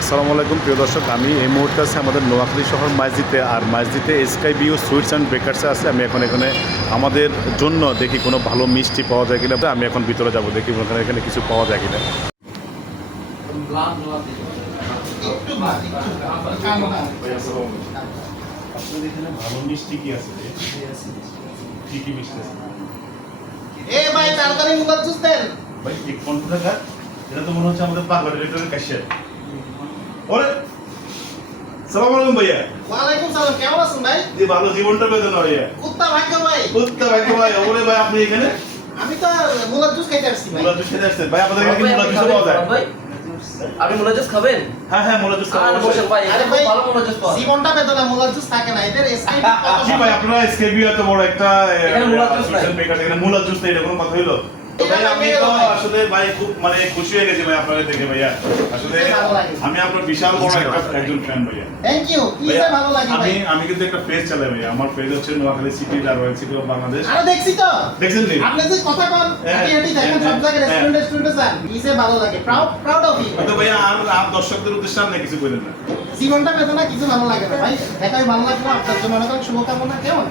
আসসালামু আলাইকুম প্রিয় দর্শক, আমি এই মুহূর্তে আছি আমাদের নোয়াখালী শহর মসজিদে। আর মসজিদে স্কাই ভিউ সুইটস অ্যান্ড বেকার্সে আছে। আমি এখন এখানে আমাদের জন্য দেখি কোনো ভালো মিষ্টি পাওয়া যায় কিনা। আমি এখন ভিতরে যাব, দেখি এখানে কিছু পাওয়া যায় কিনা। আপনাদের এখানে ভালো মিষ্টি কি আছে? কি কি মিষ্টি আছে? ভাই তাড়াতাড়ি মুলার জুস দেন। ভাই 1 টাকা, এটা তো মনে হচ্ছে আমাদের পাগলা ডিরেক্টরের ক্যাশিয়ার। ওরে সালাম আলাইকুম ভাইয়া। ওয়ালাইকুম সালাম, কেমন আছেন ভাই? যে ভালো জীবনটা বেদন ভাইয়া। কুত্তা ভাগ্য ভাই। কুত্তা ভাগ্য ভাই। ওরে ভাই আপনি এখানে? আমি তো মুলার জুস খাইতে আসছি ভাই। মুলা জুস খেতে আসছেন ভাই? আপনাদের এখানে কি মুলা জুস পাওয়া যায়? আপনি মুলা জুস খাবেন? হ্যাঁ হ্যাঁ, মুলা জুস আর বসেন ভাই, আরে খুব ভাই, ভালো মুলা জুস পাওয়া যায়। জীবনটা বেদনা, মুলার জুস থাকে না। এদের এসআই জি ভাই, আপনারা এসকেবি এত বড় একটা এখানে মুলা জুস নাই। এখানে মুলা জুস নেই, এটা কোনো কথা হইলো? তো ভাই আমি তো আসলে ভাই খুব খুশি হয়ে গেছি ভাই আপনাদের দেখে ভাইয়া। আসলে আমি আপনার বিশাল বড় একজন ফ্যান ভাইয়া। Thank you. কিসে ভালো লাগে ভাই? আমি কিন্তু একটা পেজ চালাই ভাইয়া। আমার পেজ হচ্ছে Noakhali city royal city of Bangladesh. আরে দেখছি তো। দেখছেন নি? আপনি যে কথা কন, হাঁটি দেখেন সব জায়গায় রেস্টুরেন্টে যান। কিসে ভালো লাগে? Proud of you. তো ভাইয়া আর দর্শকদের উদ্দেশ্যে আপনি কিছু বলেন না। জীবনটা বেদনা, কিছু ভালো লাগে না ভাই। দেখাই ভালো লাগলো, আপনার জন্য অনেক শুভকামনা। কেমন?